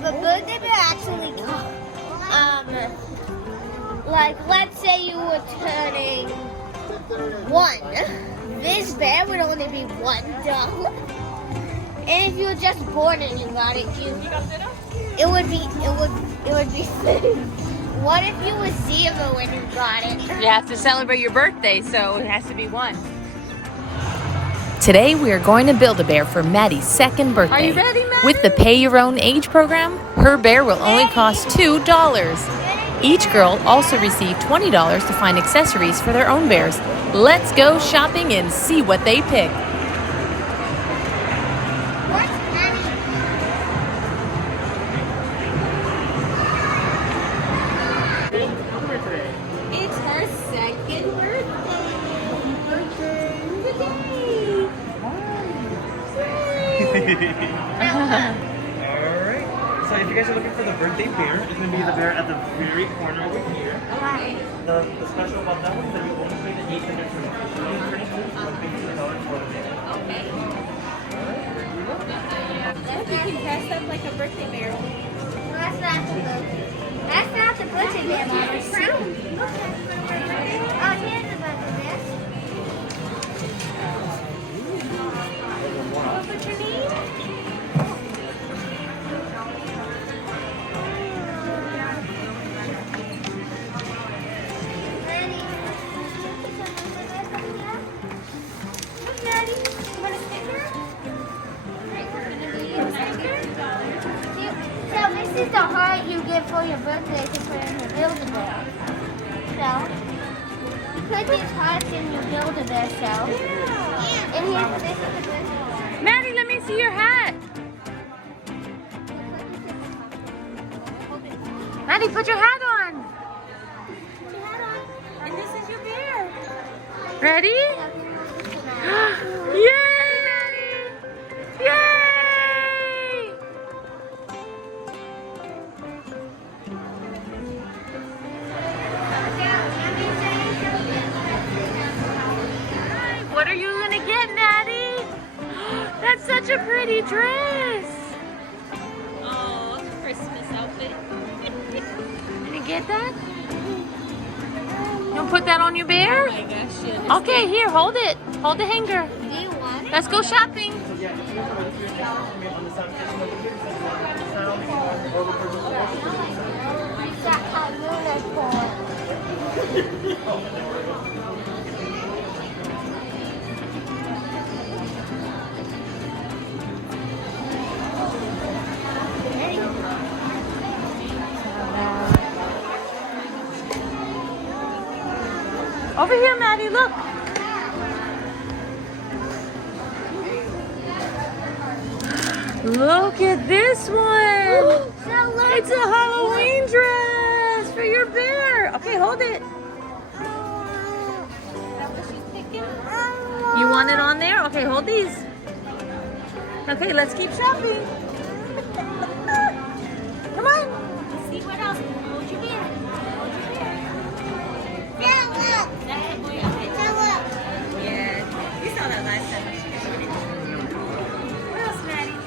The birthday bear actually like let's say you were turning 1. This bear would only be $1. And if you were just born and you got it, it would be what if you were 0 when you got it? You have to celebrate your birthday, so it has to be 1. Today we are going to build a bear for Maddie's 2nd birthday. Are you ready, Maddie? With the pay your own age program, her bear will only cost $2. Each girl also received $20 to find accessories for their own bears. Let's go shopping and see what they pick. It's her 2nd birthday. Alright. So if you guys are looking for the birthday bear, it's going to be the bear at the very corner over here. The special about that one is that you only pay the $800 for the $1 for the bear. Okay. You can dress up like a birthday bear. That's not the birthday bear, Mom. It's crown. Oh, here's the birthday bear. What's your name? So this is the heart you get for your birthday to put in your Build-A-Bear. So you put these hearts in your Build-A-Bear shell. And here's this is the birthday. Maddie, let me see your hat. Maddie, put your hat on. And this is your bear. Ready? Yay, Maddie! Yay! What are you gonna get, Maddie? That's such a pretty dress. Oh, Christmas outfit. Did you get that? You want to put that on your bear? Oh my gosh, yeah. Okay, here, hold it. Hold the hanger. Do you want it? Let's go shopping. That kind of unicorn. Over here, Maddie, look. Look at this one. It's a Halloween dress for your bear. Okay, hold it. You want it on there? Okay, hold these. Okay, let's keep shopping. Come on. Let's see what else. Hold your beer. Hold your beer. That's the boy outfit. Yeah. You saw that last time. What else, Maddie?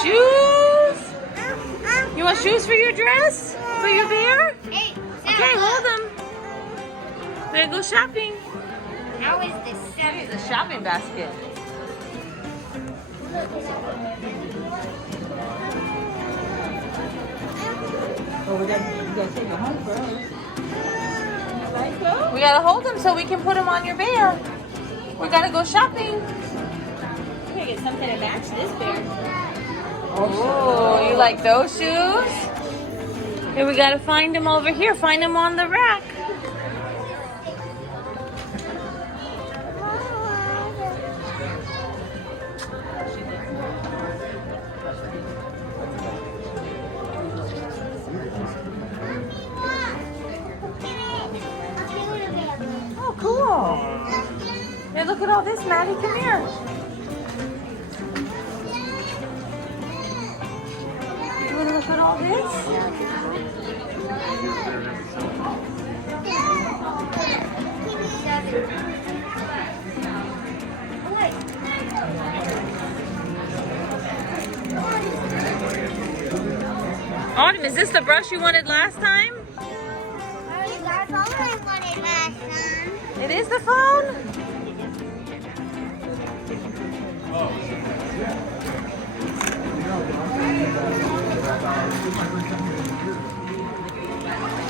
Shoes. You want shoes for your dress? For your bear? Okay, hold them. We're gonna go shopping. How is this? It's a shopping basket. We gotta hold them so we can put them on your bear. We gotta go shopping. We're gonna get something to match this bear. Oh, you like those shoes? Here, we gotta find them over here. Find them on the rack. Oh, cool. Hey, look at all this, Maddie. Come here. You want to look at all this? Autumn, is this the brush you wanted last time? That's all I wanted last time. It is the phone?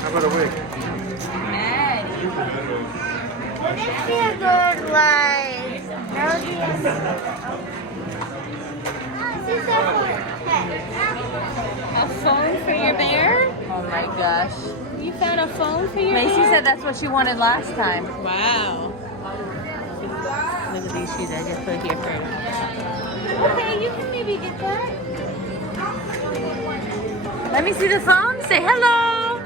How about a wig? Maddy. Would this be a good like? That would be A phone for your bear? Oh my gosh. You found a phone for your Macy bear? Said that's what she wanted last time. Wow. Look at these shoes I just put here for her. Okay, you can maybe get that. Let me see the phone. Say hello.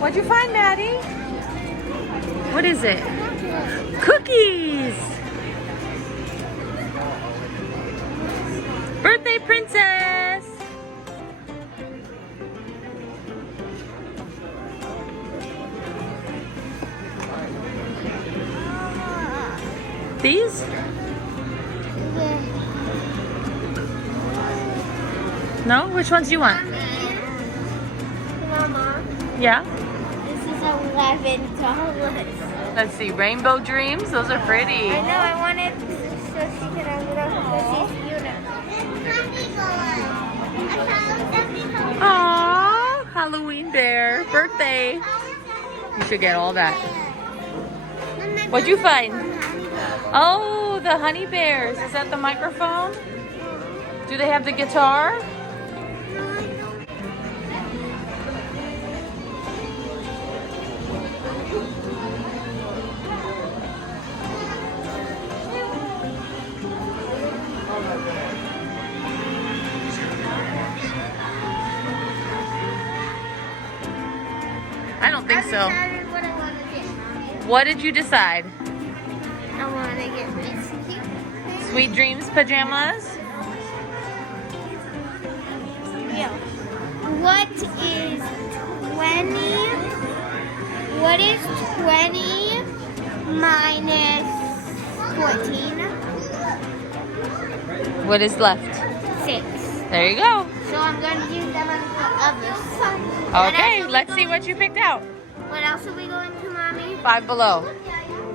What'd you find, Maddy? What is it? Cookies. Birthday princess. These? No? Which ones do you want? Mama, Yeah? this is $11. Let's see. Rainbow Dreams. Those are pretty. I know, I wanted so she can have it on Aww. Halloween bear. Birthday. You should get all that. What'd you find? Oh, the honey bears. Is that the microphone? Do they have the guitar? I don't think so. What I want to get, Mommy. What did you decide? I want to get this. Sweet Dreams pajamas? Yeah. What is 20? What is 20 minus 14? What is left? 6. There you go. So I'm going to use them on the others. Okay, let's see what you picked out. What else are we going to, Mommy? Five Below.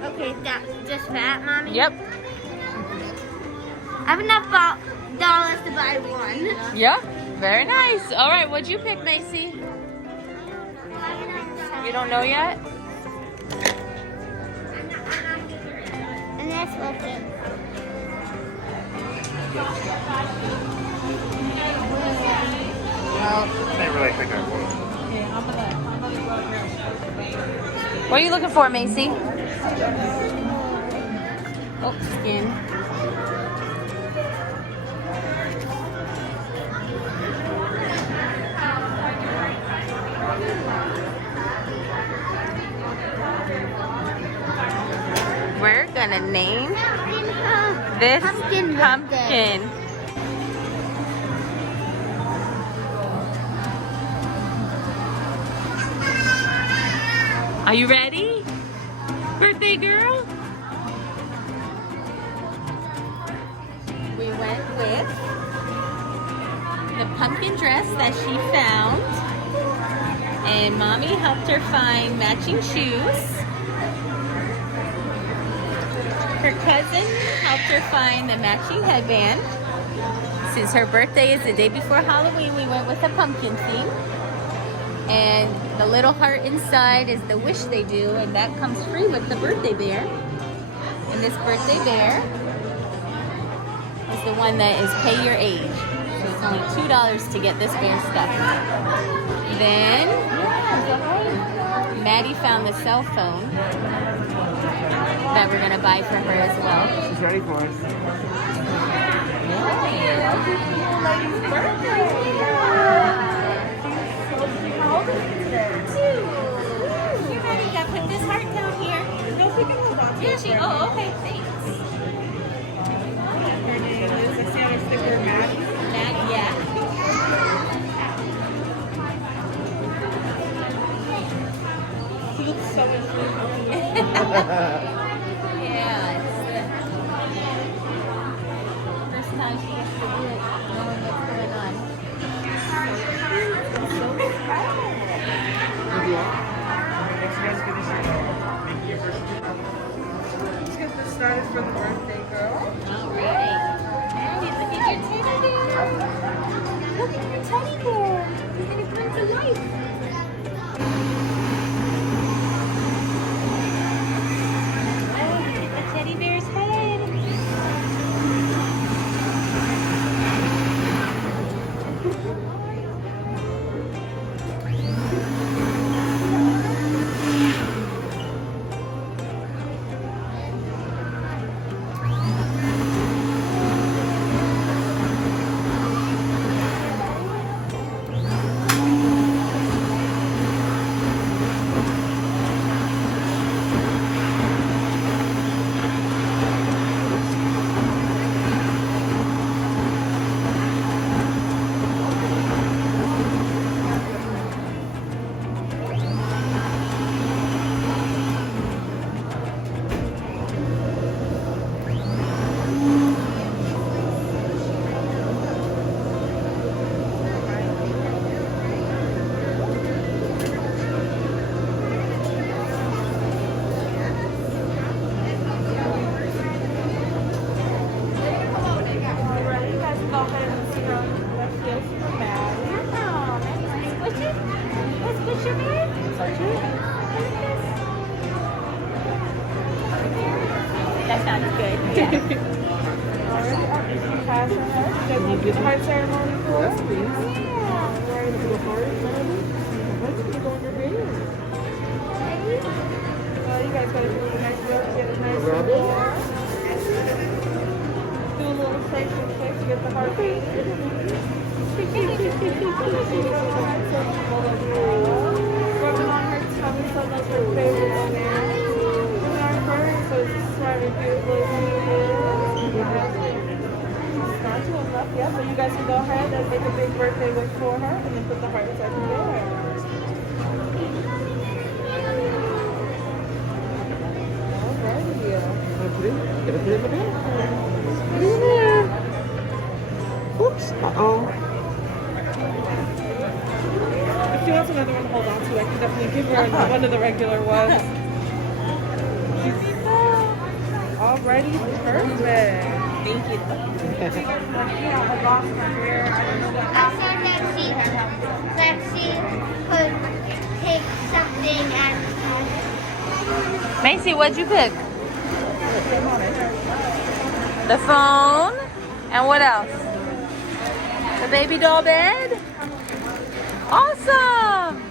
Okay, that just that, Mommy? Yep. I have enough dollars to buy one. Yep. Very nice. All right, what'd you pick, Macy? You don't know yet? And that's what's it. I didn't really think I would. What are you looking for, Macy? Oh, skin. We're gonna name this pumpkin. Are you ready, birthday girl? We went with the pumpkin dress that she found, and Mommy helped her find matching shoes. Her cousin helped her find the matching headband. Since her birthday is the day before Halloween, we went with a pumpkin theme. And the little heart inside is the wish they do, and that comes free with the birthday bear. And this birthday bear is the one that is pay your age. So it's only $2 to get this bear stuff. Then Maddy found the cell phone that we're gonna buy for her as well. She's ready for us. You're ready. You gotta put this heart down here. No, she can hold on. Yeah, she. Oh, okay. Thanks. Her name is a sandwich sticker, Maddy. Maddy, yeah. She looks so much fun. Yeah. It's the first for the birthday girl. Alright. Maddie, look at your teddy bear. Look at your teddy bear. He's gonna come to life. Oh, look at the teddy bear's head. That sounds good. Yeah. Can you do the heart ceremony for us, please? Yeah. We're going to do a heart. Let's go on your hair. You guys got to do a nice rub, get it nice and warm. Do a little shake and shake to get the heart beat. Rub it on her tummy so that's her favorite area. So it's sweating beautifully. Yeah, so you guys can go ahead and make a big birthday wish for her and then put the heart inside the bear. Alrighty. Gonna put it in the bear. Put it in there. Oops. Uh-oh. If she wants another one to hold on to, I can definitely give her one of the regular ones. Alriady, perfect. Thank you. I said Lexi could pick something and Macy, what'd you pick? The phone. And what else? The baby doll bed? Awesome!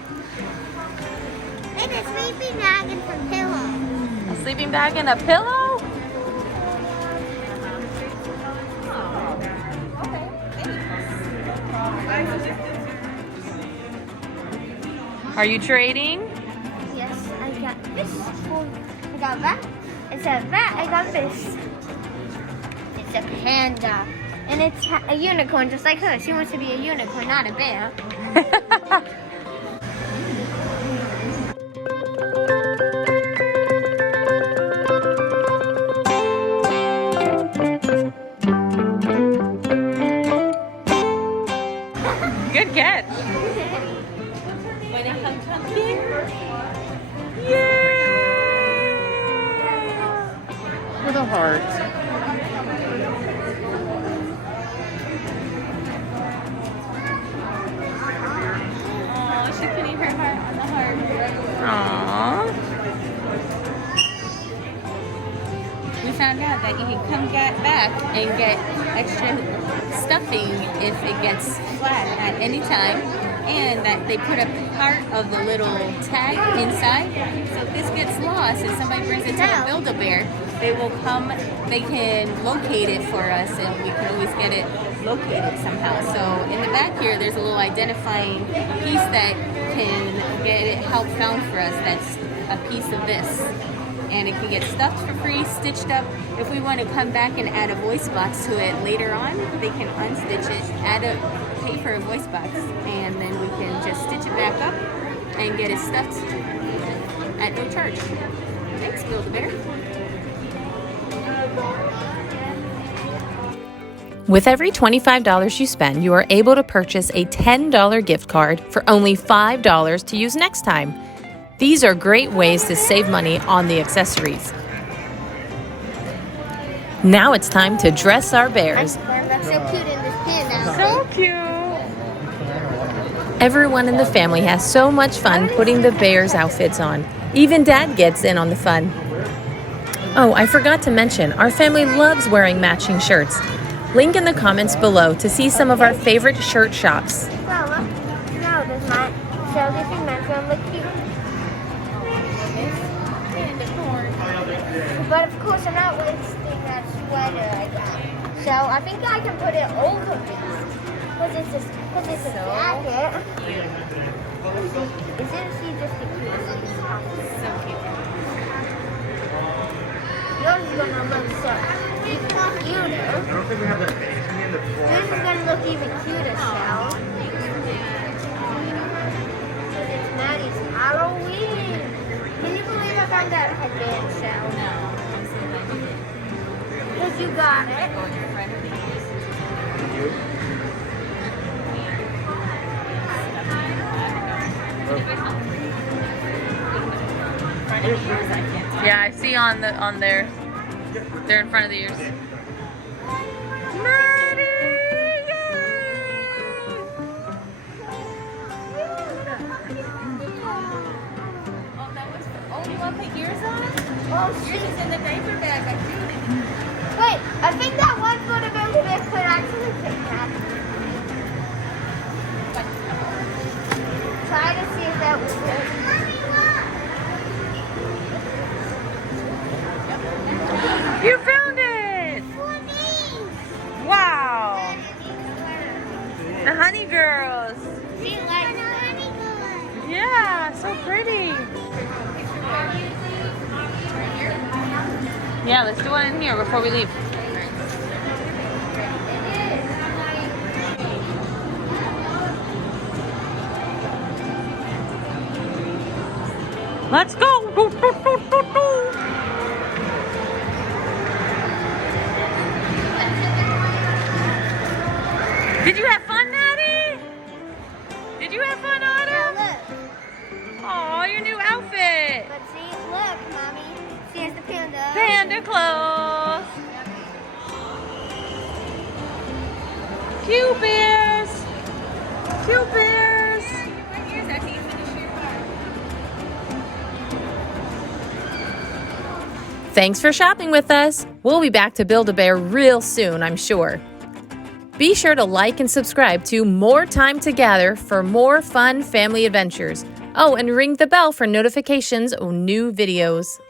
and a sleeping bag and some pillows. A sleeping bag and a pillow? Are you trading? Yes, I got this. I got that. Instead of that, I got this. It's a panda. And it's a unicorn just like her. She wants to be a unicorn, not a bear. Good catch. When it comes pumpkin. Yay! With a heart. Oh, she's putting her heart on the heart. Aww. We found out that you can come back and get extra stuffing if it gets flat at any time, and that they put a part of the little tag inside, so if this gets lost and somebody brings it to a Build-A-Bear, they will come, they can locate it for us, and we can always get it located somehow. So in the back here there's a little identifying piece that can get it help found for us. That's a piece of this, and it can get stuffed for free, stitched up. If we want to come back and add a voice box to it later on, they can unstitch it, pay for a voice box, and then we can just stitch it back up and get it stuffed at no charge. Thanks, Build-A-Bear. With every $25 you spend, you are able to purchase a $10 gift card for only $5 to use next time. These are great ways to save money on the accessories. Now it's time to dress our bears. That's so cute in this panda. So cute. Everyone in the family has so much fun putting the bears' outfits on. Even Dad gets in on the fun. Oh, I forgot to mention, our family loves wearing matching shirts. Link in the comments below to see some of our favorite shirt shops. Mama, no, there's not. So this is meant to look cute. But of course, I'm not wasting that sweater I got. So I think I can put it over this. Because it's a jacket. Isn't she just the cutest? So cute. Yours is going to look so even cuter. I don't think we have that base. We need the floor. Yours is going to look even cuter, Shell. It's Maddie's Halloween. Can you believe I found that headband, Shell? No, I'm so glad you did. Because you got it. Go in your front of these. Yeah, I see on there. They're in front of the ears. Maddy! Oh, that was for, oh, you want to put yours on? Oh, Yours is in the diaper bag. I do. wait, I think that one photo bear could actually take that. Try to see if that will work. You found it! Wow! The honey girls. She likes honey. Yeah, so pretty. Yeah, let's do one in here before we leave. Let's go! Go, go, go, go, go. Did you have fun, Maddy? Did you have fun, Autumn? Look, Aw, your new outfit. but see, look, Mommy. She has the panda. Panda clothes. Cute bears. Cute bears. Thanks for shopping with us. We'll be back to Build-A-Bear real soon, I'm sure. Be sure to like and subscribe to More Time Together for more fun family adventures. Oh, and ring the bell for notifications on new videos.